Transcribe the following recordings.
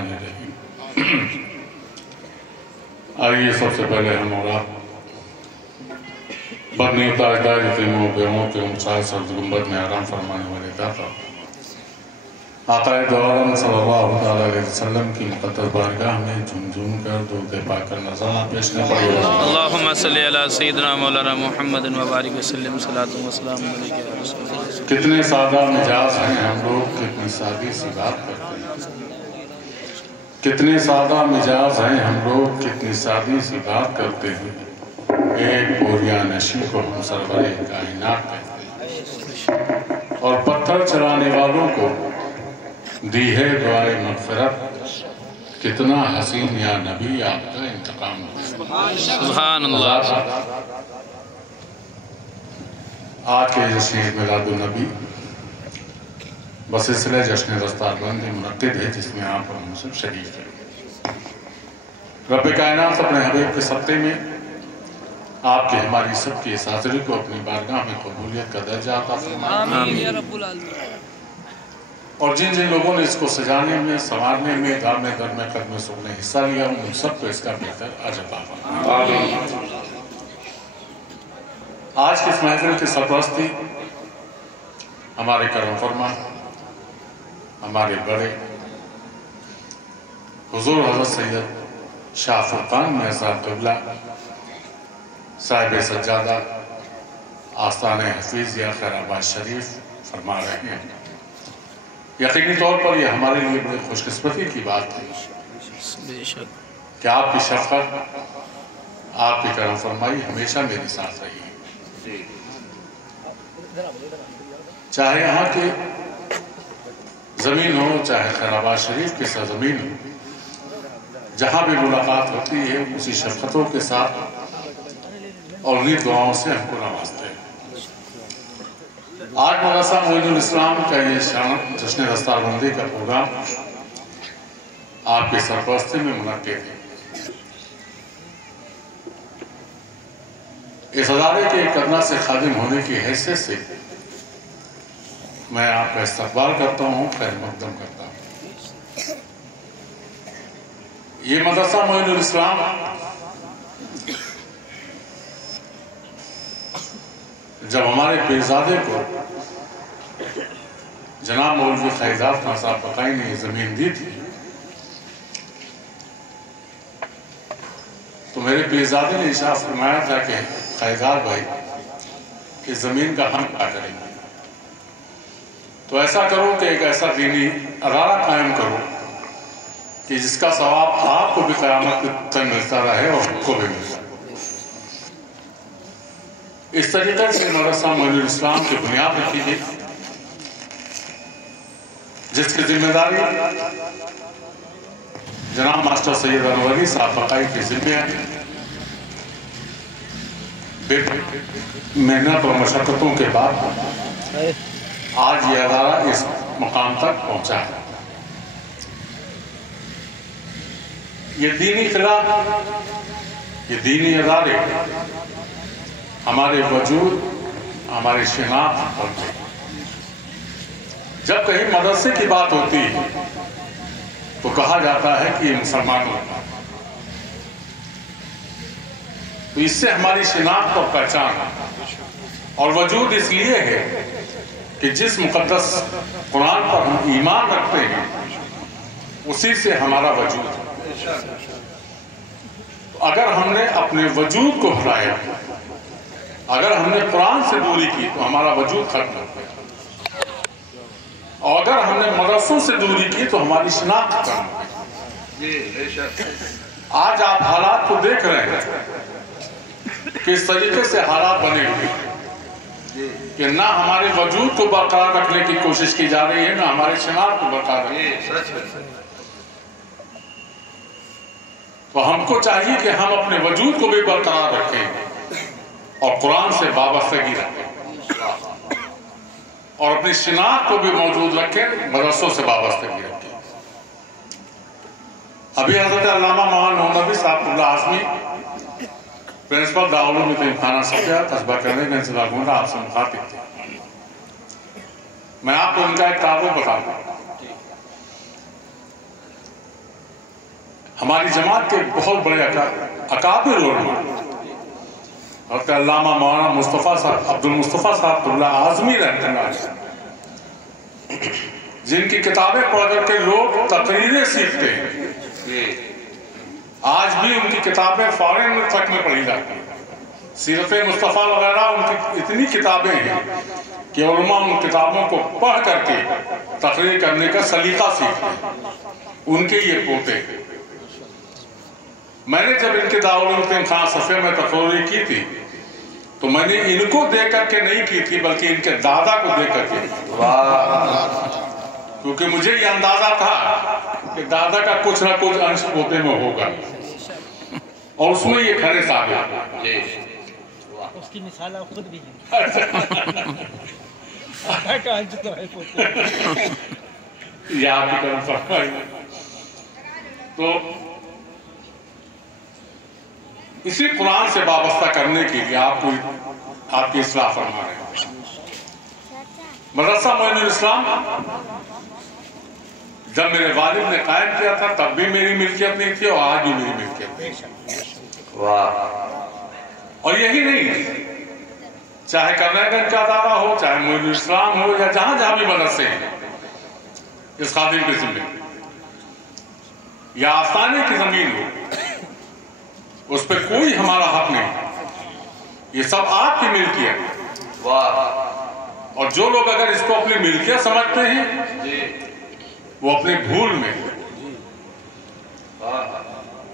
बिस्मिल्लाहिर्रहमानिर्रहीम। आइए सबसे पहले हम और आप बदनी ताजदार यतीमों बेवों के उनसाए सब्ज़ गुंबद में आराम फरमाने वाले दाता आक़ाए दो आलम सल्लल्लाहु अलैहि वसल्लम की मुक़द्दस बारगाह में झूम कर दूध पाक कर नज़राना पेश न पड़े। अल्लाहुम्मा सल्ली अला सय्यिदिना मौलाना मुहम्मदिन व बारिक वसल्लम सलातु व सलाम अलैका या रसूल अल्लाह। कितने सादा मिजाज हैं हम लोग, कितनी सादी सी बात करते हैं। कितने सादा मिजाज हैं हम लोग, कितनी सादी सी बात करते हैं। एक बोरिया नशी को हम सरवरे कायनात कहते हैं और पत्थर चलाने वालों को दी है दुआए मग़फ़िरत। कितना हसीन या नबी आपका इंतकाम। सुभान अल्लाह। आज के जश्न मिलादुन नबी बसिलसिले जश्न दस्तारबंदी मुनक्किद है, जिसमें आप और हम सब शरीक हैं। रब कायनात अपने हबीब के सत्ते में आपके हमारी सबकी इस हाज़िरी को अपनी बारगाह में कबूलियत का दर्जा अता फरमाए। और जिन जिन लोगों ने इसको सजाने में, संवारने में, दामने दर में कदम सुख ने हिस्सा लिया, उन सबको इसका बेहतर अजर अता फरमाए। आज की इस महफिल की सरपरस्ती हमारे करम फरमा हमारे बड़े हुजूर हज़रत सैयद शाह फुरकान मियां क़िबला साहिब सज्जादा आस्ताने हफीज़ या खैराबाद शरीफ फरमा रहे हैं। यकीनी तौर पर यह हमारे लिए बड़ी खुशकिस्मती की बात है कि आपकी शफ़क़त, आपकी करम फरमाई हमेशा मेरे साथ रही है। चाहे यहाँ की ज़मीन हो, चाहे खैराबाद शरीफ की सरज़मीन हो, जहाँ भी मुलाकात होती है उसी शफ़क़तों के साथ और उन्हीं दुआओं से हमको नवाजते हैं। आज मदरसा मोइनुल इस्लाम का ये जश्न दस्तारबंदी का प्रोग्राम आपके सरपरस्ती में मुनक्किद है। इस अदारे के एक अदना से खादिम होने की हैसियत से मैं आपका इस्तक़बाल करता हूँ, खैर मक़दम करता हूँ। ये मदरसा मोइनुल इस्लाम जब हमारे पीरज़ादे को जनाब मौलवी ख़ैज़ाद खान साहब बकाई ने ज़मीन दी थी, तो मेरे पीरज़ादे ने इशारा फरमाया था कि ख़ैज़ाद भाई इस ज़मीन का हम क्या करेंगे, तो ऐसा करो कि एक ऐसा दीनी अदारा कायम करो कि जिसका सवाब आपको भी क़यामत तक मिलता रहे और हमको भी मिलता रहे। इस तरीके से मदरसा मोइनुल इस्लाम की बुनियाद रखी गई, जिसकी जिम्मेदारी जनाब मास्टर सैयद अनवरी साहब बकाई के जिम्मे है। मेहनत और मशक्क़तों के बाद आज ये अदारा इस मुकाम तक पहुंचा है। ये दीनी क़िला, ये दीनी अदारे हमारे वजूद, हमारी शिनाख्त होती है। जब कहीं मदरसे की बात होती है तो कहा जाता है कि ये मुसलमानों का, तो इससे हमारी शिनाख्त और पहचान और वजूद इसलिए है कि जिस मुक़द्दस कुरान पर हम ईमान रखते हैं उसी से हमारा वजूद है। अगर हमने अपने वजूद को हटाया, अगर हमने कुरान से दूरी की तो हमारा वजूद खत्म हो गया, और अगर हमने मदरसों से दूरी की तो हमारी शिनाख्त खत्म हो गई। आज आप हालात को देख रहे हैं कि इस तरीके से हालात बने हुए कि ना हमारे वजूद को बरकरार रखने की कोशिश की जा रही है, ना हमारी शिनाख्त को बरकरार रखने। तो हमको चाहिए कि हम अपने वजूद को भी बरकरार रखें और कुरान से वाबस्तगी रखें और अपनी शिनाख्त को भी मौजूद रखें, मदरसों से वाबस्तगी रखें। अभी हज़रत अल्लामा मौलाना नबी साहब आज़मी प्रिंसिपल दारुल यतीमखाना सफिया कस्बा करनेगंज जिला गोंडा आपसे मुखातिब थे। मैं आपको उनका एक तारुफ बता दूं। ہماری جماعت کے بہت بڑے اکابر علماء حضرت علامہ مولانا مصطفیٰ صاحب عبد المصطفیٰ صاحب اللہ اعظمی رحمۃ اللہ علیہ، جن کی کتابیں پڑھ کر کے لوگ تقریریں سیکھتے ہیں، آج بھی ان کی کتابیں فارن تک میں پڑھی جاتی ہیں۔ سیرت مصطفیٰ وغیرہ ان کی اتنی کتابیں ہیں کہ علماء ان کتابوں کو پڑھ کر کے تقریر کرنے کا سلیقہ سیکھتے ہیں، ان کے یہ پوتے ہیں۔ میں نے جب ان کے دارالعلوم خان صفحے میں تقریر کی تھی تو میں نے ان کو دیکھ کر کے نہیں کی تھی بلکہ ان کے دادا کو دیکھ کر کے، کیونکہ مجھے یہ اندازہ تھا کہ دادا کا کچھ نہ کچھ انش پوتے میں ہوگا اور اس میں یہ کھڑے ثابت ہیں۔ اس کی مثال آپ خود بھی ہیں۔ یہ آپ کی طرف فرمائی۔ تو اسی قرآن سے وابستہ کرنے کے لیے آپ کو آپ کی اصلاح فرما رہے ہیں۔ مدرسہ معین الاسلام جب میرے والد نے قائم کیا تھا تب بھی میری ملکیت نہیں تھی اور آج بھی میری ملکیت نہیں تھی۔ اور یہی نہیں، چاہے کرنے گنج کا ادارہ ہو، چاہے معین الاسلام ہو، یا جہاں جہاں بھی مدرسے ہیں اس خادم کے ذمہ، یا آستانے کی زمین ہو، اس پہ کوئی ہمارا حق نہیں، یہ سب آپ کی ملکیت۔ اور جو لوگ اگر اس کو اپنی ملکیت سمجھتے ہیں وہ اپنے بھول میں،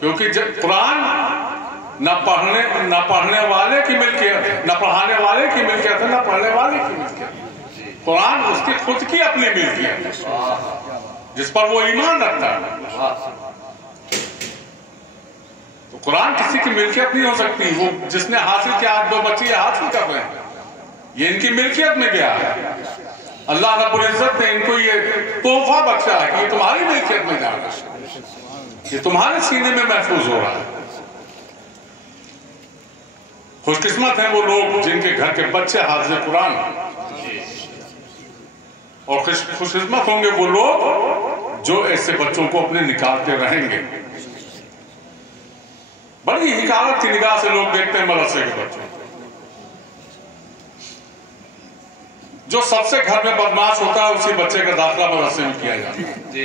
کیونکہ جب قرآن نہ پڑھنے والے کی ملکیت ہے، نہ پڑھانے والے کی ملکیت ہے، نہ پڑھنے والے کی ملکیت، قرآن اس کی خود کی اپنی ملکیت ہے جس پر وہ ایمان رکھتا ہے۔ تو قرآن کسی کی ملکیت نہیں ہو سکتی، وہ جس نے حاصل کیا، آج دو بچے حاصل کر رہے ہیں، یہ ان کی ملکیت میں گیا ہے۔ اللہ رب العزت نے ان کو یہ تحفہ بخشا ہے کہ یہ تمہاری ملکیت میں جا رہا ہے، یہ تمہارے سینے میں محفوظ ہو رہا ہے۔ خوش قسمت ہیں وہ لوگ جن کے گھر کے بچے حافظ قرآن، اور خوش قسمت ہوں گے وہ لوگ جو ایسے بچوں کو اپنے نکالتے رہیں گے۔ بڑی حکارت کی نگاہ سے لوگ دیکھتے ہیں مدرسے کے بچوں، جو سب سے گھر میں بدماش ہوتا ہے اسی بچے کا داخلہ مدرسے میں کیا جاتا ہے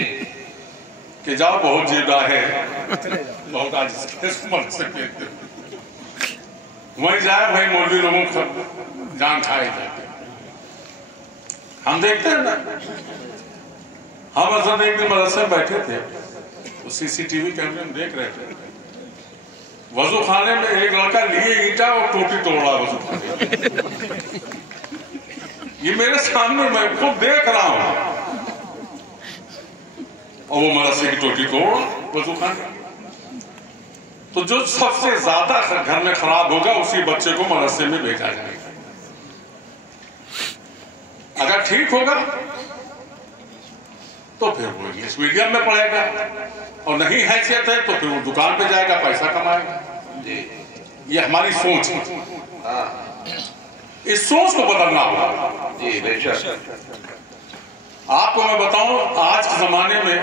کہ جاؤ بہت جیدہ ہے، بہت عاجز ہے، اس کو مدرسے کہتے ہیں، وہیں جائے وہیں مولوی لوگوں کو جان کھائے جاتے۔ ہم دیکھتے ہیں نا، ہم حضرت ایک دن مدرسے میں بیٹھے تھے، سی سی ٹی وی کیمرے میں دیکھ رہے تھے، وضو خانے میں ایک لڑکا لیے اینٹا اور ٹوٹی توڑا وضو خانے، یہ میرے سامنے میں خود دیکھ رہا ہوں، اور وہ مدرسے کی ٹوٹی توڑا وضو خانے۔ تو جو سب سے زیادہ گھر میں خراب ہوگا اسی بچے کو مدرسے میں بھیجا جائے گا۔ اگر ٹھیک ہوگا تو پھر وہ انگلش میڈیم میں پڑھے گا، اور نہیں حیثیت ہے تو پھر وہ دکان پہ جائے گا، پیسہ کمائے گا۔ یہ ہماری سوچ ہے، اس سوچ کو بدلنا ہوگا۔ آپ کو میں بتاؤں، آج کے زمانے میں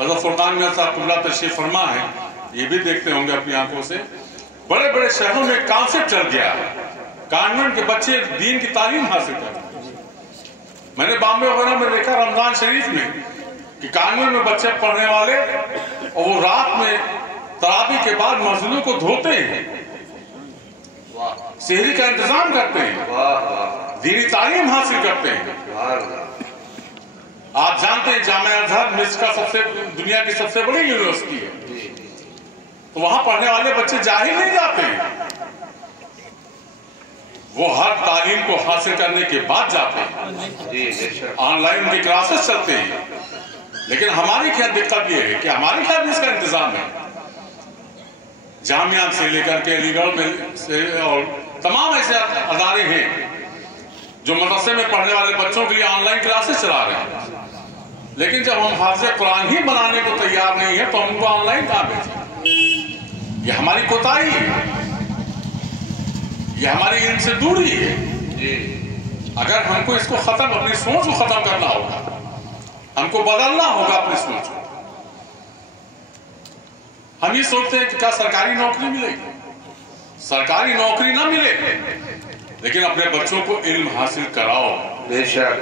حضرت فرقان میاں صاحب اللہ تشریف فرما ہے، یہ بھی دیکھتے ہوں گے اپنی آنکھوں سے، بڑے بڑے شہروں میں کانسیپٹ چل گیا ہے، کانوینٹ کے بچے دین کی تعلیم حاصل کرتے ہیں۔ میں نے بامبے وغیرہ میں دیکھا رمضان شریف میں کہ کانوینٹ میں بچے پڑھنے والے، اور وہ رات میں تراویح کے بعد مسجدوں کو دھوتے ہیں، سحری کا انتظام کرتے ہیں، دینی تعلیم حاصل کرتے ہیں۔ آپ جانتے ہیں جامعہ ازہر مصر کا دنیا کی سب سے بڑی یونیورسٹی ہے، تو وہاں پڑھنے والے بچے جاہل نہیں جاتے ہیں، وہ ہر تعلیم کو حاصل کرنے کے بعد جاتے ہیں، آن لائن کی کلاسز چلتے ہیں۔ لیکن ہماری کیا دقت یہ ہے کہ ہمارے خیال میں اس کا انتظام ہے، جامعہ سے لے کر کے علی گڑھ میں سے اور تمام ایسے ادارے ہیں جو مدرسے میں پڑھنے والے بچوں کے لیے آن لائن کلاسز چلا رہے ہیں، لیکن جب ہم حافظ قرآن ہی بنانے کو تیار نہیں ہے تو ہم کو آن لائن کہاں بھیجیں؟ یہ ہماری کوتاہی ہے، یہ ہماری علم سے دوری ہے۔ اگر ہم کو اس کو اپنی سوچ کو ختم کرنا ہوگا، ہم کو بدلنا ہوگا اپنی سوچ کو۔ हम ये सोचते हैं कि क्या सरकारी नौकरी मिलेगी, सरकारी नौकरी ना मिले, लेकिन अपने बच्चों को इल्म हासिल कराओ। बेशक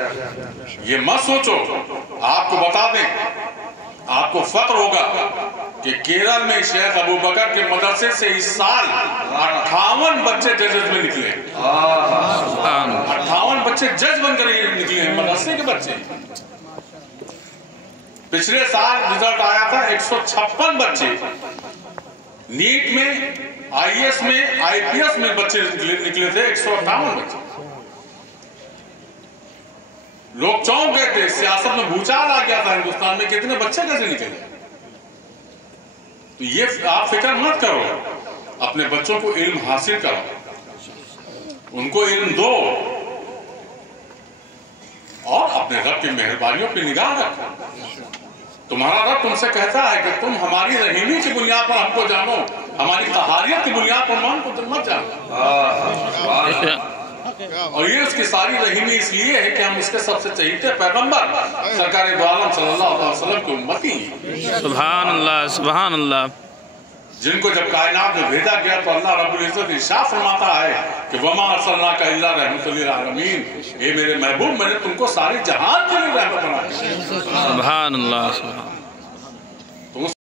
ये मत सोचो। आपको बता दें, आपको फख्र होगा कि केरल में शेख अबू बकर के मदरसे से इस साल 58 बच्चे जजेस में निकले। 58 बच्चे जज बनकर निकले हैं, मदरसे के बच्चे। पिछले साल रिजल्ट आया था 156 बच्चे, नीट में, आईएएस में, आईपीएस में बच्चे निकले थे 158 बच्चे। लोग चौंक गए थे, सियासत में भूचाल आ गया था हिंदुस्तान में, कितने बच्चे कैसे निकले। तो ये आप फिक्र मत करो, अपने बच्चों को इल्म हासिल करो, उनको इल्म दो और अपने रब की मेहरबानियों पर निगाह रखो। तुम्हारा रब तुमसे कहता है कि तुम हमारी रहीमी की बुनियाद पर हमको जानो, हमारी कहारियत की बुनियाद पर मान को मत जानो। और ये उसकी सारी रहीमी इसलिए है कि हम उसके सबसे चहीते पैगंबर सरकार दो आलम सल्लल्लाहु अलैहि वसल्लम की उम्मती हैं। सुभान अल्लाह, सुभान अल्लाह। जिनको जब कायनात में भेजा गया तो अल्लाह रब्बुल इज्जत इरशाद फरमाता है कि वमा अरसलनाका इल्ला रहमतुल लिल आलमीन, हे मेरे महबूब मैंने तुमको सारे जहान के लिए रहमत बनाया। सुभान अल्लाह, सुभान।